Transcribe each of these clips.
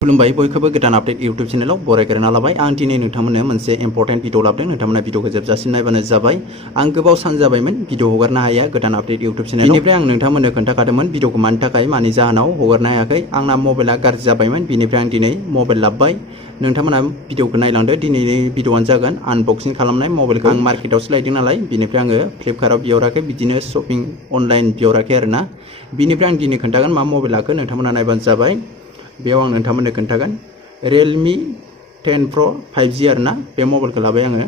खुलुमबाय बयखौबो गोदान आपडेट यूट्यूब चैनलाव बरायग्रोना लाबाय आं दिनै नोंथांमोननो मोनसे इम्पर्टेन्ट भिडिअ लाबोदों नोंथांमोना भिडिअखौ जोबजासिम नायबानो जाबाय आं गोबाव सान जाबायमोन भिडिअ हगारनो हाया गोदान आपडेट यूट्यूब चैनलाव बिनिफ्राय आं नोंथांमोननो खोन्थाखादोंमोन भिडिअखौ मानि थाखाय मानि जाहोनाव हगारनो हायाखै आंना मबाइला गाज्रि जाबायमोन बिनिफ्राय आं दिनै मबाइल लाबबाय नोंथांमोना भिडिअखौ नायलांदो दिनैनि भिडिअआनो जागोन आनबक्सिं खालामनाय मबाइलखौ आं मार्केटावसो लायदों नालाय बिनिफ्राय आङो फ्लिपकार्टआव बिहराखै बिदिनो शपिं अनलाइन बिहराखै आरोना बिनिफ्राय आं दिनै खोन्थागोन मा मबाइल लाखो नोंथांमोना नायबानो जाबाय बेयाव आं नोंथांमोननो खोन्थागोन Realme 10 Pro 5G आरोना बे मबाइलखौ लाबाय आङो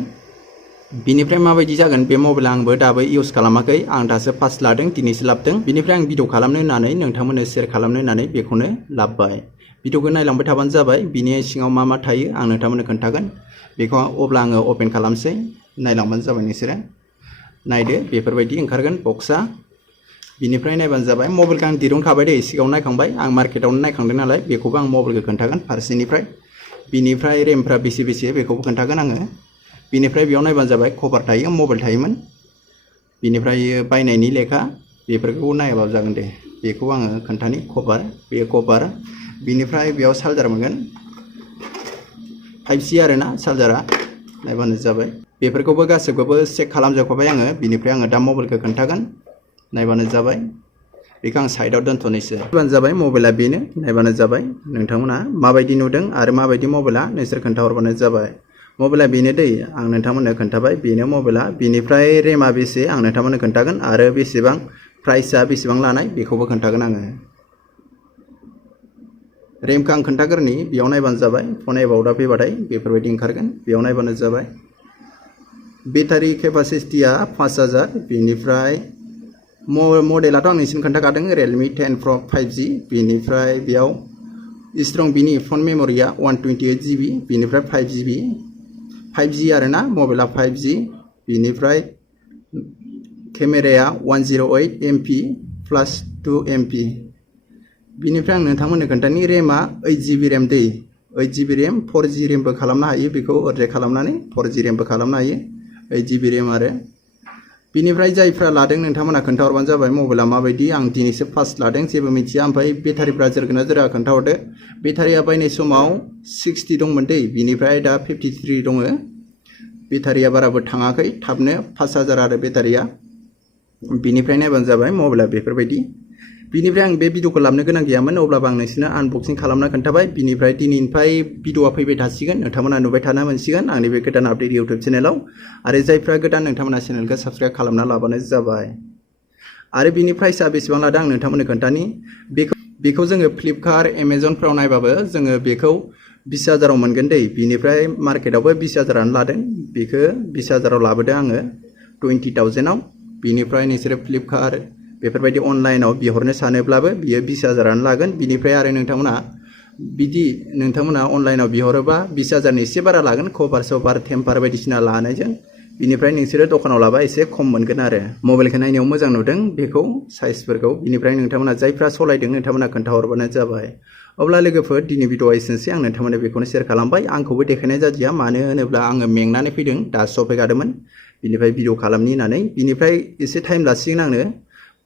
बिनिफ्राय माबायदि जागोन बे मबाइल आंबो दाबो इउज खालामाखै आं दासो फार्स्ट लादों दिनैसो लाबदों बिनिफ्राय आं भिडिअ खालामनो होननानै नोंथांमोननो शेयार खालामनो होननानै बेखौनो लाबबाय भिडिअखौ नायलांबाय थाबानो जाबाय बिनि सिङाव मा मा थायो आं नोंथांमोननो खोन्थागोन बेखौ अब्ला आङो अपेन खालामसै नायलांबानो जाबाय नोंसोरो नायदो बेफोरबायदि ओंखारगोन बक्सआ बिनिफ्राय नायबानो जाबाय मबाइलखौ आं दिरुनखाबाय दे सिगाङाव नायखांबाय आं मार्केटावनो नायखांदों नालाय बेखौबो आं मबाइलखौ खोन्थागोन फारसेनिफ्राय बिनिफ्राय रेमफ्रा बेसे बेखौबो खोन्थागोन आङो बिनिफ्राय बेयाव नायबानो जाबाय कभार थायो मबाइल थायोमोन बिनिफ्राय बायनायनि लेखा बेफोरखौ नायाबाबो जागोन दे बेखौ आङो खोन्थानि कभार बे कभार बिनिफ्राय बेयाव चार्जार मोनगोन 5G आरोना चार्जारा नायबानो जाबाय बेफोरखौबो गासैखौबो चेक खालामजोबखाबाय आङो बिनिफ्राय आङो दा मबाइलखौ खोन्थागोन नायबानो जाबाय बेखौ आं साइडआव दोनथ'नोसै नायबानो जाबाय मबाइला बेनो नायबानो जाबाय नोंथांमोना माबायदि नुदों आरो माबायदि मबाइला नोंसोर खोन्थाहरबानो जाबाय मबाइला बेनो दै आं नोंथांमोननो खोन्थाबाय बेनो मबाइला बिनिफ्राय रेमा बेसे आं नोंथांमोननो खोन्थागोन आरो बेसेबां प्राइसआ बेसेबां लानाय बेखौबो खोन्थागोन आङो रेमखौ आं खोन्थागोरनि बेयाव नायबानो जाबाय फन एबाउटआ फैबाथाय बेफोरबायदि ओंखारगोन बेयाव नायबानो जाबाय बेटारि केपासिटिया 5000 बेनिफ्राय मडेलाथ' आं नोंसिनो खोन्थाखादों Realme 10 Pro 5G बेनिफ्राय बेयाव स्ट्रं बिनि फन मेम'रिया 128GB बेनिफ्राय 5GB आरोना मबाइला 5G बेनिफ्राय केमेराया 108MP प्लस 2MP बिनिफ्राय आं नोंथांमोननो खोन्थानि रेमा 8GB रेम दै 8GB रेम 4G रेमबो खालामनो हायो बेखौ ओरैजाय खालामनानै 4G रेमबो खालामनो हायो 8GB रेम आरो बिनिफ्राय जायफ्रा लादों नोंथांमोना खोन्थाहरबानो जाबाय मबाइला माबायदि आं दिनैसो फार्स्ट लादों जेबो मिथिया ओमफ्राय बेटारिफ्रा जोरगोना जोरा खोन्थाहरदो बेटारिया बायनाय समाव 60 दंमोन दै बिनिफ्राय दा 53 दङ बेटारिया बाराबो थाङाखै थाबनो 5000 आरो बेटारिया बिनिफ्राय नायबानो जाबाय मबाइला बेफोरबायदि बिनिफ्राय आं बे भिडिअखौ लाबनो गोनां गैयामोन अब्लाबो आं नोंसोरनो आनबक्सिं खालामना खोन्थाबाय बिनिफ्राय दिनैनिफ्राय भिडिअआ फैबाय थासिगोन नोंथांमोना नुबाय थानो मोनसिगोन आंनि बे गोदान आपडेट इउट्युब चेनेलाव आरो जायफ्रा गोदान नोंथांमोना चेनेलखौ साबस्क्राइब खालामना लाबानो जाबाय आरो बिनि प्राइसआ बेसेबां लादों आं नोंथांमोननो खोन्थानि बेखौ जोङो फ्लिपकार्ट एमाजनफ्राव नायबाबो जोङो बेखौ 20000 मोनगोन दै बिनिफ्राय मार्केटावबो 20000 लादों बेखौ 20000 लाबोदों आङो 20000 बिनिफ्राय नोंसोरो फ्लिपकार्ट बेफोरबायदि अनलाइनाव बिहरनो सानोब्लाबो बियो 20000 लागोन बिनिफ्राय आरो नोंथांमोना अनलाइनाव बिहरोबा 20000 नि एसे बारा लागोन कभार सभार टेम्पार बायदिसिना लानायजों बिनिफ्राय नोंसोरो दखानाव लाबा एसे खम मोनगोन आरो मबाइलखौ नायनायाव मोजां नुदों बेखौ साइजफोरखौ बिनिफ्राय नोंथांमोना जायफ्रा सलायदों नोंथांमोना खोन्थाहरबानो जाबाय अब्ला लोगोफोर दिनै भिडिअआ एसेनोसै आं नोंथांमोननो बेखौनो शेयार खालामबाय आंखौबो देखायनाय जादिया मानो होनोब्ला आङो मेंनानै फैदों दा सफैखादोंमोन बिनिफ्राय भिडिअ खालामनि होननानै बिनिफ्राय एसे टाइम लासिगोन आंनो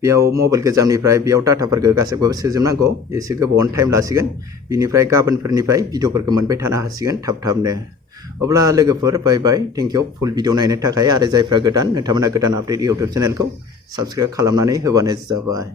बेयाव मबाइल गोजामनिफ्राय बेयाव डाटाफोरखौ गासैखौबो सोजोबनांगौ एसे गोबावनो टाइम लासिगोन बिनिफ्राय गाबोनफोरनिफ्राय भिडिअफोरखौ मोनबाय थानो हासिगोन थाबनो अब्ला लोगोफोर बाय बाय थेंक इउ फुल भिडिअ नायनो थाखाय आरो जायफ्रा गोदान नोंथांमोना गोदान आपडेट इउट्युब चेनेलखौ साबस्क्राइब खालामनानै होबानो जाबाय।